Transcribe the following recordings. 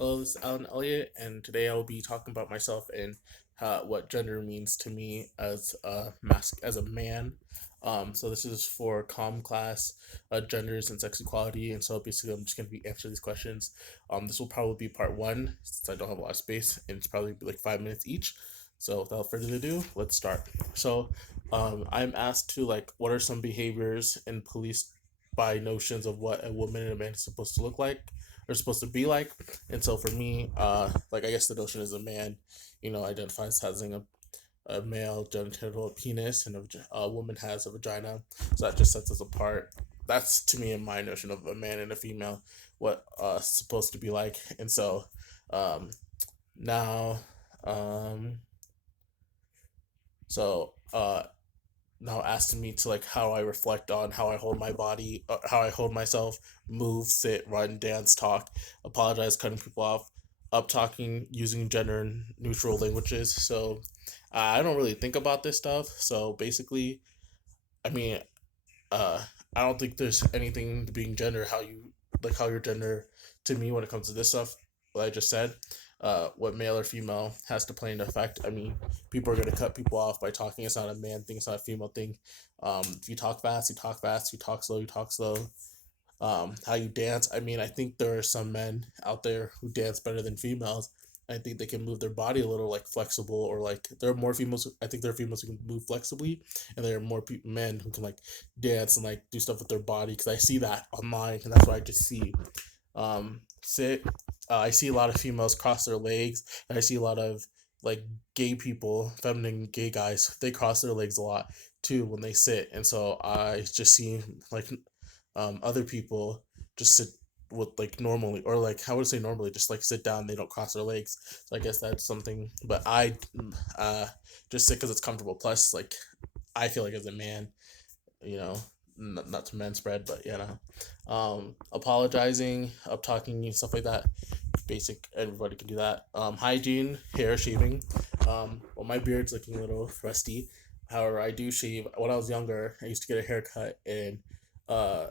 Hello, this is Alan Elliott, and today I will be talking about myself and what gender means to me as as a man. So this is for class, genders and sex equality, and so basically I'm just going to be answering these questions. This will probably be part one since I don't have a lot of space, and it's probably be like 5 minutes each. So without further ado, let's start. So, I'm asked to like, what are some behaviors in police by notions of what a woman and a man is supposed to look like or supposed to be like. And so for me, like I guess the notion is a man, identifies as having a male genital penis and a woman has a vagina. So that just sets us apart. That's to me in my notion of a man and a female, what supposed to be like. And so um, now, um, so now asking me to like how I reflect on how I hold my body, how I hold myself, move, sit, run, dance, talk, apologize, cutting people off, up talking, using gender neutral languages. So I don't really think about this stuff. So basically, I mean, uh, I don't think there's anything to being gender how you like how your gender to me when it comes to this stuff. What I just said, what male or female has to play an effect. I mean, people are gonna cut people off by talking. It's not a man thing. It's not a female thing. If you talk fast, you talk fast. You talk slow, you talk slow. How you dance. I mean, I think there are some men out there who dance better than females. I think they can move their body a little like flexible, or like there are more females. I think there are females who can move flexibly, and there are more men who can like dance and like do stuff with their body. Because I see that online, and that's what I just see. Sit. I see a lot of females cross their legs, and I see a lot of like gay people, feminine gay guys. They cross their legs a lot too when they sit, and so I just see like other people just sit with like normally, or like I would say normally just like sit down, they don't cross their legs. So I guess that's something, but I uh just sit because it's comfortable. Plus like I feel like as a man, you know, not to men spread, but apologizing, up talking and stuff like that, basic, everybody can do that. Hygiene, hair, shaving. Well, my beard's looking a little rusty. However, I do shave. When I was younger, I used to get a haircut, and uh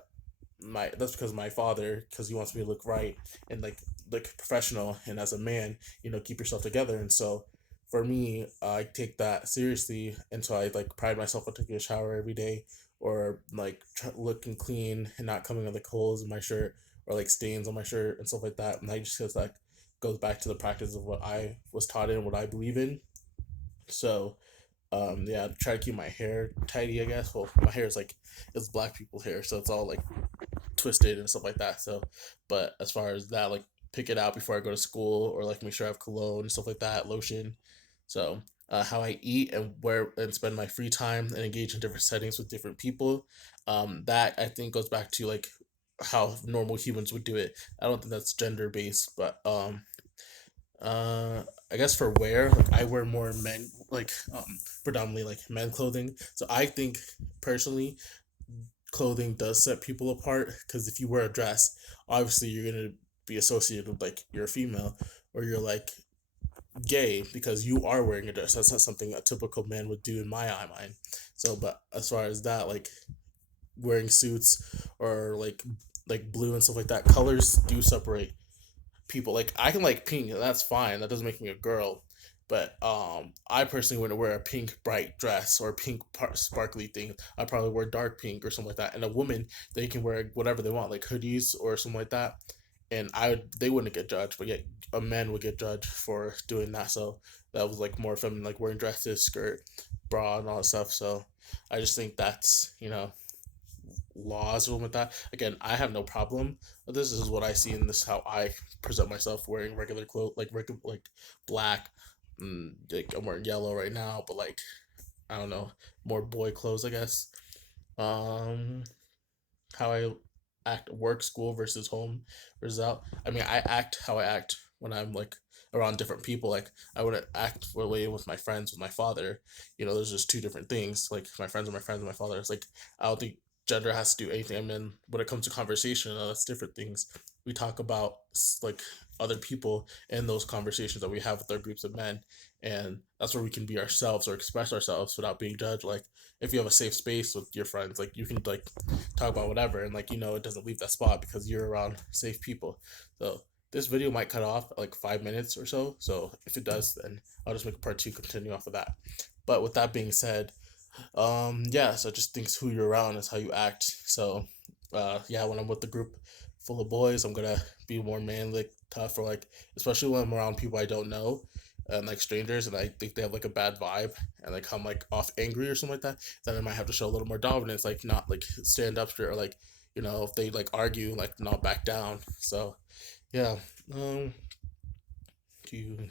my that's because my father, because he wants me to look right and like look professional, and as a man, keep yourself together. And so for me, I take that seriously, and so I like pride myself on taking a shower every day, or like looking clean and not coming with like holes in my shirt or like stains on my shirt and stuff like that. And I just feels like goes back to the practice of what I was taught in, what I believe in. So yeah, try to keep my hair tidy, I guess. Well, my hair is like, it's black people's hair, so it's all like twisted and stuff like that. So, but as far as that, like pick it out before I go to school, or like make sure I have cologne and stuff like that, lotion. So, how I eat and where and spend my free time and engage in different settings with different people. That I think goes back to like how normal humans would do it. I don't think that's gender based, but uh, I guess for wear, like I wear more men, like predominantly like men clothing. So I think personally clothing does set people apart, because if you wear a dress, obviously you're gonna be associated with like you're a female, or you're like gay because you are wearing a dress. That's not something a typical man would do in my eye mind. So, but as far as that, like wearing suits or like blue and stuff like that, colors do separate people. Like I can like pink, and that's fine. That doesn't make me a girl. But I personally wouldn't wear a pink bright dress or a pink sparkly thing. I probably wear dark pink or something like that. And a woman, they can wear whatever they want, like hoodies or something like that. And they wouldn't get judged, but yet a man would get judged for doing that. So that was like more feminine, like wearing dresses, skirt, bra, and all that stuff. So I just think that's laws with that. Again, I have no problem with this. This is what I see, and this is how I present myself wearing regular clothes, like regular, like black. Like I'm wearing yellow right now, but like I don't know, more boy clothes, I guess. Um, how I act work, school versus home versus out. I mean, I act how I act when I'm like around different people. Like I wouldn't act the way with my friends, with my father. There's just two different things. Like my friends are my friends, and my father. It's like I don't think gender has to do anything. I mean, when it comes to conversation, that's different things. We talk about like other people in those conversations that we have with our groups of men, and that's where we can be ourselves or express ourselves without being judged. Like if you have a safe space with your friends, like you can like talk about whatever, and like it doesn't leave that spot because you're around safe people. So this video might cut off at like 5 minutes or so. So if it does, then I'll just make a part two, continue off of that. But with that being said, yeah, so I just think who you're around is how you act. So yeah, when I'm with a group full of boys, I'm gonna be more manly, tough, or like, especially when I'm around people I don't know and like strangers, and I think they have like a bad vibe, and like I'm like off angry or something like that, then I might have to show a little more dominance, like not like stand up straight, or like, if they like argue, like not back down. So yeah, um, do you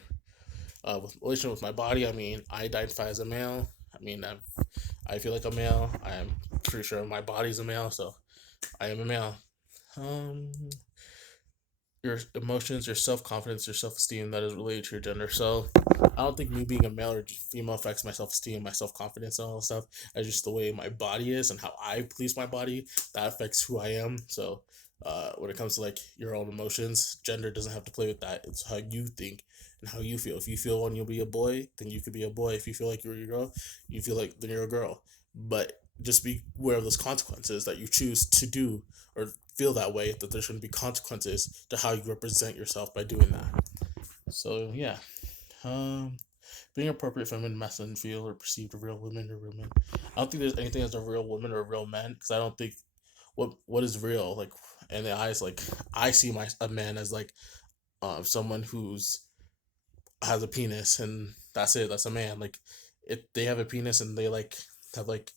with relation with my body? I mean, I identify as a male. I mean, I feel like a male. I'm pretty sure my body's a male, so I am a male. Um, your emotions, your self confidence, your self esteem that is related to your gender. So I don't think me being a male or female affects my self esteem, my self confidence, and all that stuff. It's just the way my body is and how I police my body that affects who I am. So when it comes to like your own emotions, gender doesn't have to play with that. It's how you think and how you feel. If you feel when you'll be a boy, then you could be a boy. If you feel like you're a girl, you feel like then you're a girl. But just be aware of those consequences that you choose to do or feel that way, that there shouldn't be consequences to how you represent yourself by doing that. So yeah, um, being appropriate feminine, masculine feel or perceived a real women or real men. I don't think there's anything as a real woman or a real man, because I don't think what is real, like in the eyes, like I see my a man as like someone who's has a penis, and that's it, that's a man. Like if they have a penis and they like have like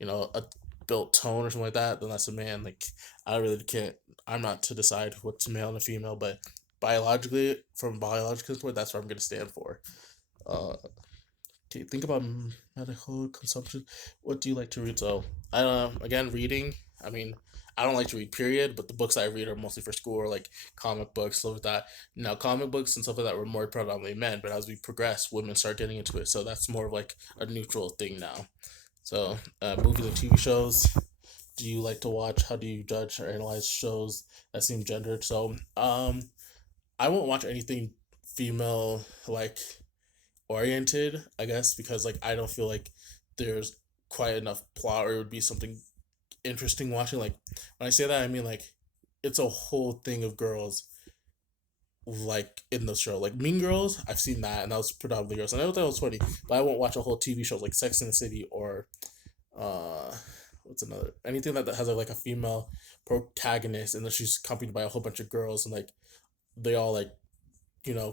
a built tone or something like that, then that's a man. Like I really can't. I'm not to decide what's male and a female, but biologically, from a biological standpoint, that's what I'm gonna stand for. Uh, okay, think about medical consumption. What do you like to read? So I don't know. Again, reading. I mean, I don't like to read. Period. But the books I read are mostly for school, or like comic books, stuff like that. Now, comic books and stuff like that were more predominantly men, but as we progress, women start getting into it. So that's more of like a neutral thing now. So, movies and TV shows. Do you like to watch? How do you judge or analyze shows that seem gendered? So, I won't watch anything female like oriented, I guess, because like I don't feel like there's quite enough plot, or it would be something interesting watching. Like when I say that, I mean like it's a whole thing of girls like in the show. Like Mean Girls, I've seen that, and that was predominantly girls, and I thought that was funny. But I won't watch a whole TV show like Sex and the City, or uh what's another, anything that has like a female protagonist and then she's accompanied by a whole bunch of girls, and like they all like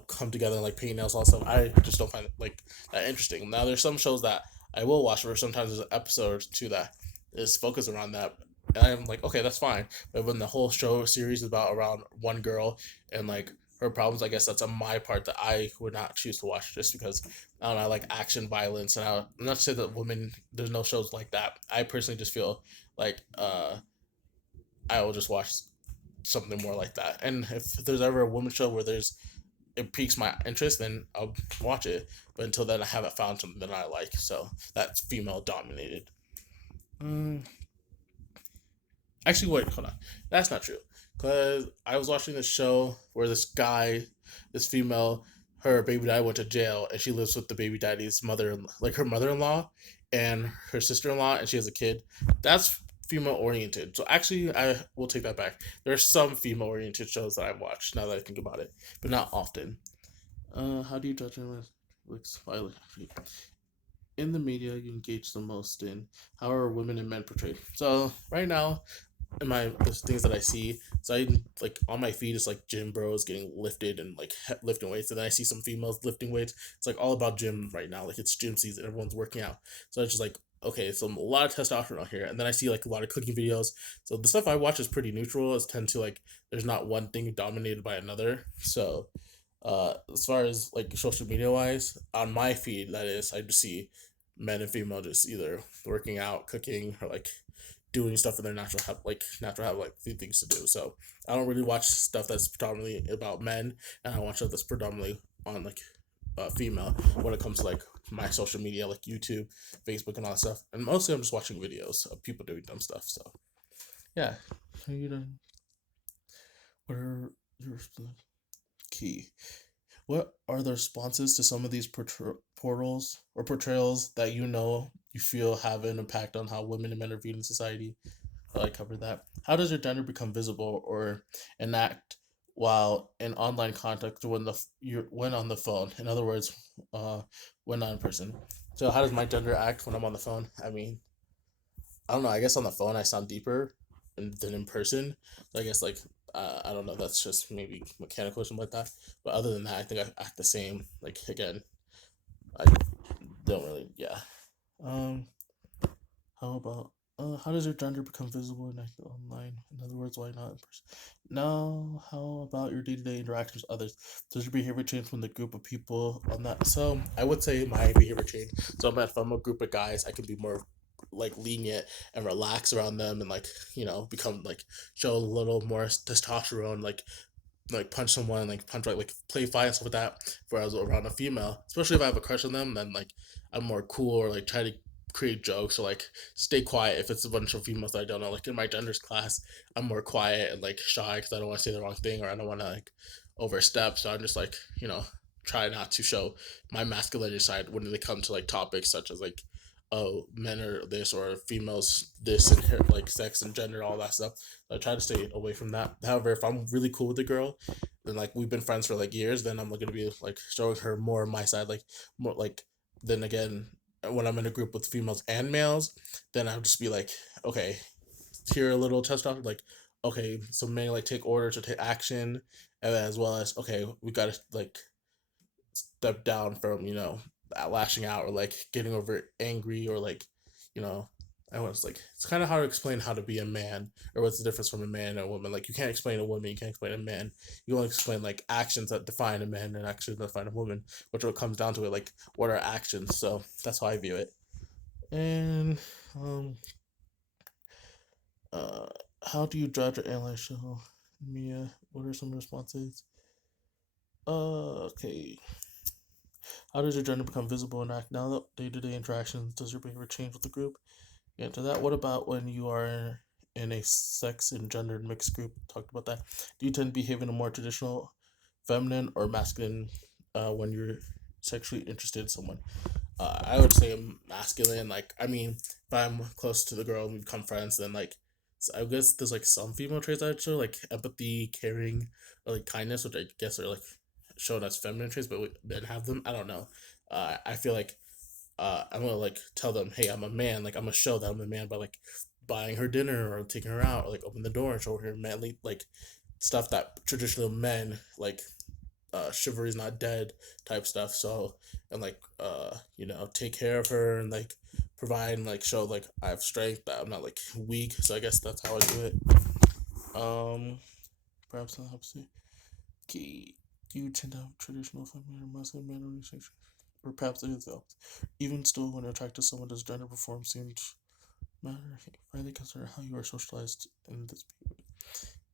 come together and like paint nails, all that stuff. I just don't find it like that interesting. Now there's some shows that I will watch where sometimes there's an episode or two that is focused around that, and I'm like, okay, that's fine. But when the whole show series is about around one girl and like her problems, I guess that's on my part that I would not choose to watch, just because I don't know, I like action, violence, and I'm not to say that women, there's no shows like that. I personally just feel like I will just watch something more like that. And if there's ever a woman show where it piques my interest, then I'll watch it. But until then, I haven't found something that I like. So that's female dominated. Um, Actually, wait, hold on. That's not true. Because I was watching this show where this guy, this female, her baby daddy went to jail, and she lives with the baby daddy's mother, like her mother in law and her sister in law, and she has a kid. That's female oriented. So actually, I will take that back. There are some female oriented shows that I've watched now that I think about it, but not often. How do you judge it? Looks violent. In the media you engage the most in, how are women and men portrayed? So right now, in my the things that I see, so I like on my feed is like gym bros getting lifted and like lifting weights, and then I see some females lifting weights. It's like all about gym right now, like it's gym season, everyone's working out. So it's just like, okay, so a lot of testosterone out here, and then I see like a lot of cooking videos. So the stuff I watch is pretty neutral. It's tend to like there's not one thing dominated by another. So as far as like social media wise, on my feed, that is, I just see men and female just either working out, cooking, or like doing stuff in their natural have like few things to do. So I don't really watch stuff that's predominantly about men, and I watch stuff that's predominantly on like female when it comes to like my social media, like YouTube, Facebook, and all that stuff. And mostly I'm just watching videos of people doing dumb stuff. So yeah, you know, what are your key? What are the responses to some of these portals or portrayals that you feel have an impact on how women and men are viewed in society? I covered that. How does your gender become visible or enact while in online context when you're when on the phone. In other words, when not in person. So how does my gender act when I'm on the phone? I mean, I don't know. I guess on the phone I sound deeper than in person. So I guess like I don't know. That's just maybe mechanical or something like that. But other than that, I think I act the same. Like again, I don't really. Yeah. Um. How about how does your gender become visible and active online? In other words, why not in person? Now, how about your day-to-day interactions with others? Does your behavior change when the group of people on that? So I would say my behavior change. So if I'm a group of guys, I can be more like lenient and relax around them and like become like show a little more testosterone like punch someone, like punch like play fight and stuff like that. Whereas around a female, especially if I have a crush on them, then like I'm more cool or like try to create jokes or like stay quiet if it's a bunch of females that I don't know. Like in my genders class, I'm more quiet and like shy because I don't want to say the wrong thing or I don't want to like overstep. So I'm just like try not to show my masculinity side when they come to like topics such as like oh men are this or females this and like sex and gender all that stuff. I try to stay away from that. However, if I'm really cool with the girl, then like we've been friends for like years, then I'm gonna be like showing her more of my side, like more like. Then again, when I'm in a group with females and males, then I'll just be like, okay, here a little touch off, like, okay, so maybe like take orders or take action, and then as well as okay, we gotta like step down from lashing out or like getting over angry or like you know I was like it's kind of hard to explain how to be a man or what's the difference from a man and a woman. Like you can't explain a woman, you can't explain a man. You only explain like actions that define a man and actions that define a woman, which what comes down to it like what are actions. So that's how I view it. And um uh how do you judge or analyze show? Mia, what are some responses? Okay. How does your gender become visible and act now that day-to-day interactions? Does your behavior change with the group? Yeah, to that, what about when you are in a sex and gender mixed group? Talked about that. Do you tend to behave in a more traditional, feminine, or masculine when you're sexually interested in someone? I would say masculine. Like, I mean, if I'm close to the girl and we become friends, then like, I guess there's like some female traits I'd show, like empathy, caring, or like kindness, which I guess are like shown as feminine traits, but we then have them. I don't know. I feel like I'm gonna like tell them, hey, I'm a man. Like I'm gonna show that I'm a man by like buying her dinner or taking her out, or like open the door and show her manly like stuff that traditional men like chivalry's not dead type stuff. So and like take care of her and like provide and like show like I have strength that I'm not like weak. So I guess that's how I do it. Um, perhaps that helps you. Okay, do you tend to have traditional feminine or masculine man relationship? Or perhaps it is helps. Even still, when attracted to someone, does gender perform seems matter? Finally consider how you are socialized in this period.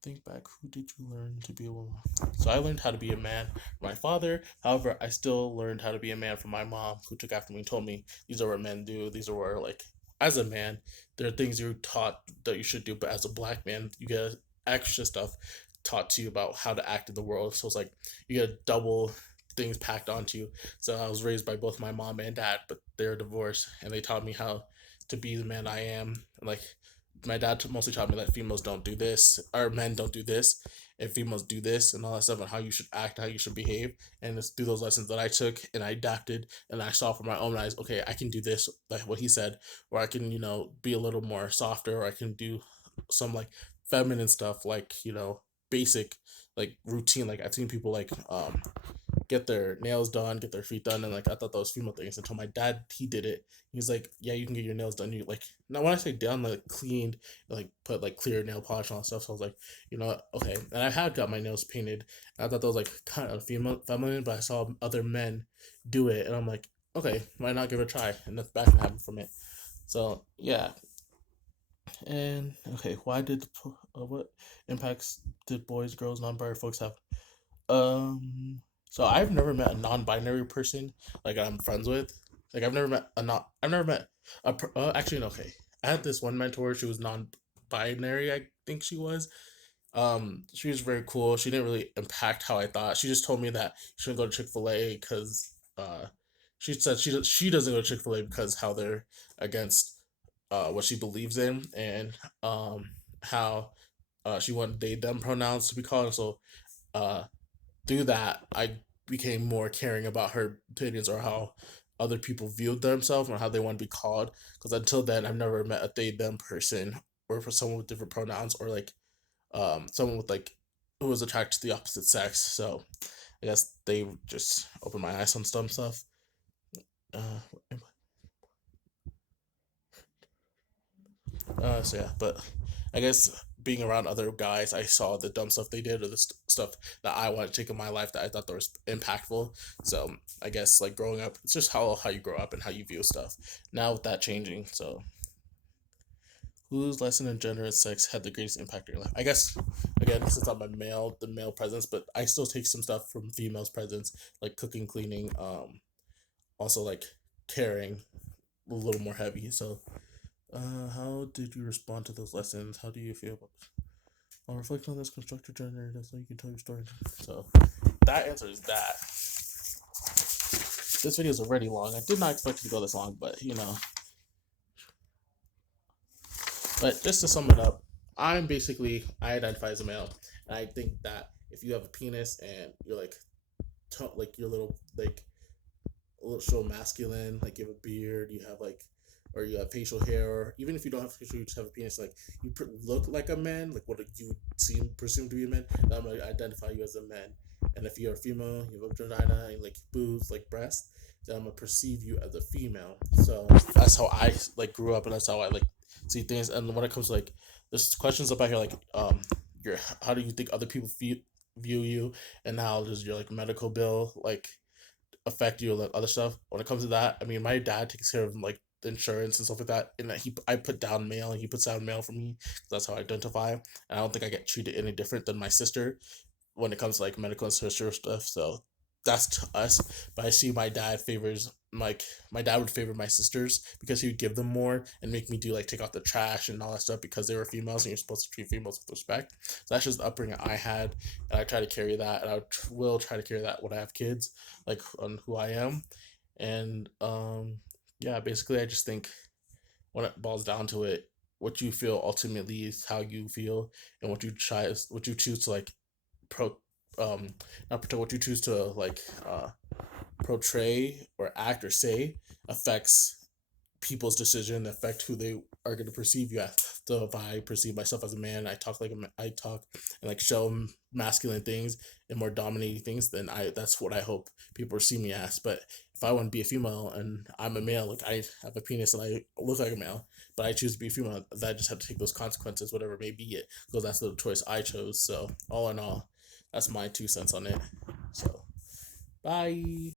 Think back, who did you learn to be a woman? So I learned how to be a man from my father. However, I still learned how to be a man from my mom, who took after me and told me these are what men do. These are what like as a man, there are things you're taught that you should do, but as a black man, you get extra stuff taught to you about how to act in the world. So it's like you get double things packed onto you. So I was raised by both my mom and dad, but they're divorced, and they taught me how to be the man I am. Like my dad mostly taught me that females don't do this, or men don't do this, and females do this, and all that stuff, and how you should act, how you should behave. And it's through those lessons that I took and I adapted, and I saw for my own eyes. Okay, I can do this, like what he said, or I can be a little more softer, or I can do some like feminine stuff, like basic like routine. Like I've seen people like get their nails done, get their feet done, and like I thought that was female things until my dad he did it. He's like, yeah, you can get your nails done. You like now when I say done, like cleaned, like put like clear nail polish on and stuff. So I was like, okay. And I had got my nails painted. And I thought that was like kind of female feminine, but I saw other men do it, and I'm like, okay, why not give it a try? And that's back and happened from it. So yeah, and okay, why did what impacts did boys, girls, non-binary folks have? So I've never met a non-binary person like I'm friends with. Like I've never met actually no, okay. I had this one mentor. She was non-binary. I think she was. She was very cool. She didn't really impact how I thought. She just told me that she shouldn't go to Chick-fil-A because she said she doesn't go to Chick-fil-A because how they're against what she believes in and how she wanted they them pronouns to be called. So uh through that, I became more caring about her opinions or how other people viewed themselves or how they want to be called. Because until then, I've never met a they them person or for someone with different pronouns or like someone with like who was attracted to the opposite sex. So I guess they just opened my eyes on some stuff. Uh, so yeah, but I guess being around other guys, I saw the dumb stuff they did or the stuff that I wanted to take in my life that I thought that was impactful. So I guess like growing up, it's just how you grow up and how you view stuff. Now with that changing, so whose lesson in gender and sex had the greatest impact in your life? I guess again, since I'm a male, the male presence, but I still take some stuff from females' presence, like cooking, cleaning, also like caring a little more heavy. So how did you respond to those lessons? How do you feel about I'll reflect on this constructed gender. That's how you can tell your story. So that answers that. This video is already long. I did not expect it to go this long, but you know. But just to sum it up, I identify as a male, and I think that if you have a penis and you're like, like you're little like a little show masculine, like you have a beard, you have like, or you have facial hair, or even if you don't have facial, you just have a penis, like you look like a man, like what you seem presumed to be a man. Then I'm gonna identify you as a man. And if you're a female, you have a vagina and like boobs, like breasts, then I'm gonna perceive you as a female. So that's how I like grew up, and that's how I like see things. And when it comes to like, there's questions up out here like, your how do you think other people view you, and how does your like medical bill like affect you like other stuff when it comes to that. I mean, my dad takes care of like the insurance and stuff like that, and that I put down mail and he puts down mail for me. That's how I identify, and I don't think I get treated any different than my sister when it comes to like medical and social stuff. So that's to us. But I see my dad favors like my dad would favor my sisters because he would give them more and make me do like take out the trash and all that stuff because they were females and you're supposed to treat females with respect. So that's just the upbringing I had, and I try to carry that, and will try to carry that when I have kids, like on who I am, and yeah, basically I just think when it boils down to it, what you feel ultimately is how you feel, and what you choose to like pro not portray what you choose to like portray or act or say affects people's decision, affect who they are going to perceive you as. So if I perceive myself as a man, I talk and like show masculine things and more dominating things, then I that's what I hope people see me as. But if I want to be a female and I'm a male, like I have a penis and I look like a male, but I choose to be a female, that I just have to take those consequences, whatever may be it, because that's the choice I chose. So all in all, that's my 2 cents on it. So bye.